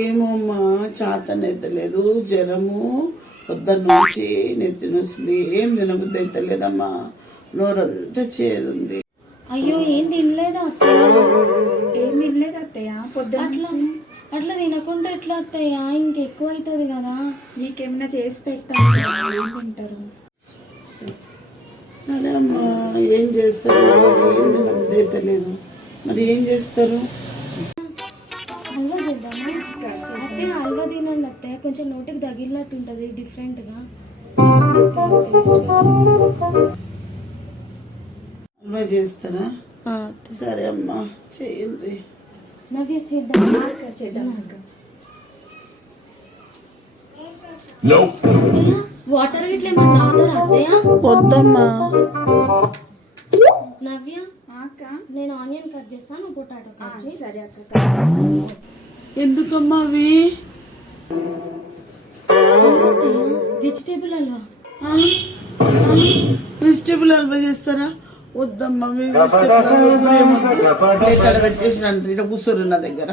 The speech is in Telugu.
ఏమోమ్మా చాతనైతలేదు, జ్వరము పొద్దున్న నుంచి నెత్తి నొస్తుంది, ఏం తినబుద్ధి అయితలేదమ్మా, నోరంతా చేదుంది. అయ్యో ఏం తినలేదా అత్తయ్య? ఏం తినలేదు అత్తయ్య పొద్దున్న. అట్లా తినకుండా ఎట్లా అత్తయ్య, ఇంకెక్కువ అవుతుంది కదా. నీకేమైనా చేసి పెడతాను, ఏం తింటారు? సరే అమ్మా, ఏం చేస్తారు? ఏం తినబుద్ధి అయితలేదు, మరి ఏం చేస్తారు? హల్వా చేద్దామా అత్తయ్య? హల్వా తినండి అత్తయ్య, కొంచెం నోటికి తగిలినట్టు ఉంటుంది డిఫరెంట్గా. హల్వా చేస్తారా? సరే అమ్మా, చేయండి. నవ్య చేద్దాం. చేద్దాం. వాటర్ ఇట్లా ఏమన్నా తాగుతారా అత్తయ్య? వద్దమ్మా. నవ్య నేను ఆనియన్ కట్ చేస్తాను, పొటాటో కట్ చేయి. సరే అక్క. ఎందుకమ్మా అవి? వెజిటేబుల్ హల్వా. వెజిటేబుల్ హల్వా చేస్తారా? వద్దమ్మా, వెజిటేబుల్ హల్వా పెట్టేసిన కూర్చోరు నా దగ్గర.